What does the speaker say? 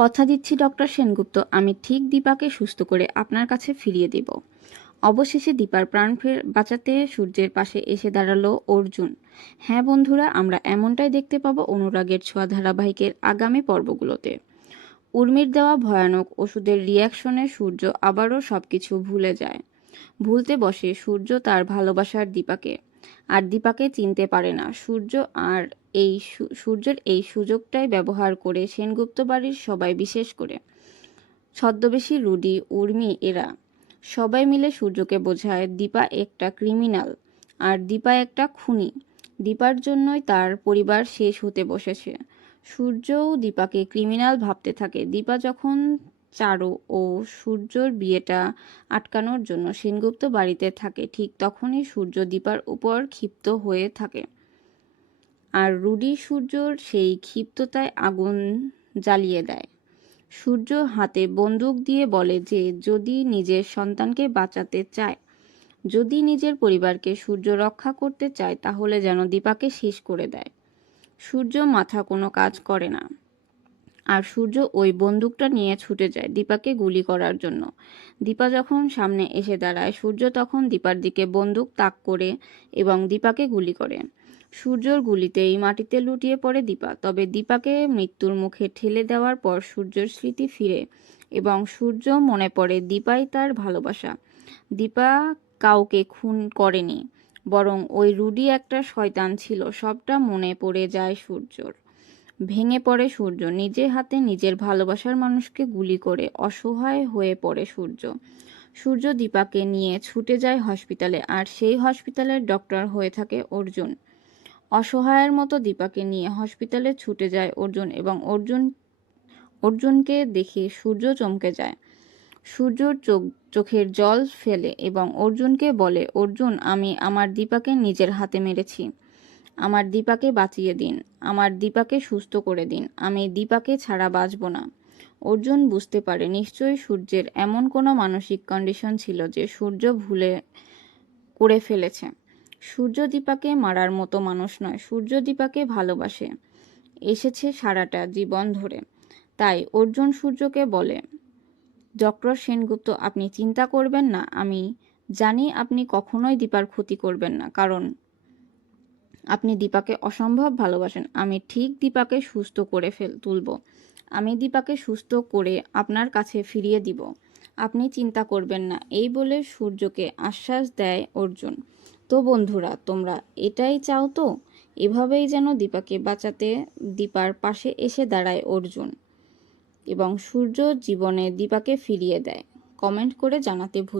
কথা দিচ্ছি ডক্টর সেনগুপ্ত, আমি ঠিক দীপাকে সুস্থ করে আপনার কাছে ফিরিয়ে দেব। অবশেষে দীপার প্রাণ বাঁচাতে সূর্যের পাশে এসে দাঁড়ালো অর্জুন। হ্যাঁ বন্ধুরা, আমরা এমনটাই দেখতে পাবো অনুরাগের ছোঁয়া ধারাবাহিকের আগামী পর্বগুলোতে। উর্মির দেওয়া ভয়ানক ওষুধের রিয়াকশনে সূর্য আবারও সবকিছু ভুলে যায়। ভুলতে বসে সূর্য তার ভালোবাসার দীপাকে, আর দীপাকে চিনতে পারে না সূর্য। আর সূর্যের এই সুযোগটাই ব্যবহার করে সেনগুপ্ত বাড়ির সবাই, বিশেষ করে ছদ্মবেশী রুডি, উর্মি, এরা সবাই মিলে সূর্যকে বোঝায় দীপা একটা ক্রিমিনাল আর দীপা একটা খুনি। দীপার জন্যই তার পরিবার শেষ হতে বসেছে। সূর্যও দীপাকে ক্রিমিনাল ভাবতে থাকে। দীপা যখন চারু ও সূর্যর বিয়েটা আটকানোর জন্য সেনগুপ্ত বাড়িতে থাকে, ঠিক তখনই সূর্য দীপার উপর ক্ষিপ্ত হয়ে থাকে। আর রুডি সূর্যর সেই ক্ষিপ্ততায় আগুন জ্বালিয়ে দেয়। সূর্য হাতে বন্দুক দিয়ে বলে যে যদি নিজের সন্তানকে বাঁচাতে চায়, যদি নিজের পরিবারকে সূর্য রক্ষা করতে চায়, তাহলে যেন দীপাকে শেষ করে দেয়। সূর্য মাথা কোনো কাজ করে না, আর সূর্য ওই বন্দুকটা নিয়ে ছুটে যায় দীপাকে গুলি করার জন্য। দীপা যখন সামনে এসে দাঁড়ায়, সূর্য তখন দীপার দিকে বন্দুক তাক করে এবং দীপাকে গুলি করে। সূর্যর গুলিতেই মাটিতে লুটিয়ে পড়ে দীপা। তবে দীপাকে মৃত্যুর মুখে ঠেলে দেওয়ার পর সূর্যর স্মৃতি ফিরে এবং সূর্য মনে পড়ে দীপাই তার ভালোবাসা। দীপা কাউকে খুন করেনি, বরং ওই রুডি একটা শয়তান ছিল। সবটা মনে পড়ে যায় সূর্যর। ভেঙে পড়ে সূর্য, নিজে হাতে নিজের ভালোবাসার মানুষকে গুলি করে অসহায় হয়ে পড়ে সূর্য। সূর্য দীপাকে নিয়ে ছুটে যায় হসপিটালে, আর সেই হসপিটালের ডক্টর হয়ে থাকে অর্জুন। অসহায়ের মতো দীপাকে নিয়ে হসপিটালে ছুটে যায় অর্জুন, এবং অর্জুনকে দেখে সূর্য চমকে যায়। সূর্যর চোখের জল ফেলে এবং অর্জুনকে বলে, অর্জুন, আমি আমার দীপাকে নিজের হাতে মেরেছি। আমার দীপাকে বাঁচিয়ে দিন, আমার দীপাকে সুস্থ করে দিন, আমি দীপাকে ছাড়া বাঁচব না। অর্জুন বুঝতে পারে নিশ্চয়ই সূর্যের এমন কোনো মানসিক কন্ডিশন ছিল যে সূর্য ভুলে করে ফেলেছে। সূর্য দীপাকে মারার মতো মানুষ নয়। সূর্য দীপাকে ভালোবাসে এসেছে সারাটা জীবন ধরে। তাই অর্জুন সূর্যকে বলে, ডক্টর সেনগুপ্ত, আপনি চিন্তা করবেন না। আমি জানি আপনি কখনোই দীপার ক্ষতি করবেন না, কারণ আপনি দীপাকে অসম্ভব ভালোবাসেন। আমি ঠিক দীপাকে সুস্থ করে তুলব। আমি দীপাকে সুস্থ করে আপনার কাছে ফিরিয়ে দিব। আপনি চিন্তা করবেন না। এই বলে সূর্যকে আশ্বাস দেয় অর্জুন। তো বন্ধুরা, তোমরা এটাই চাও তো? এভাবেই যেন দীপাকে বাঁচাতে দীপার পাশে এসে দাঁড়ায় অর্জুন এবং সূর্য জীবনে দীপাকে ফিরিয়ে দেয়। কমেন্ট করে জানাতে ভুল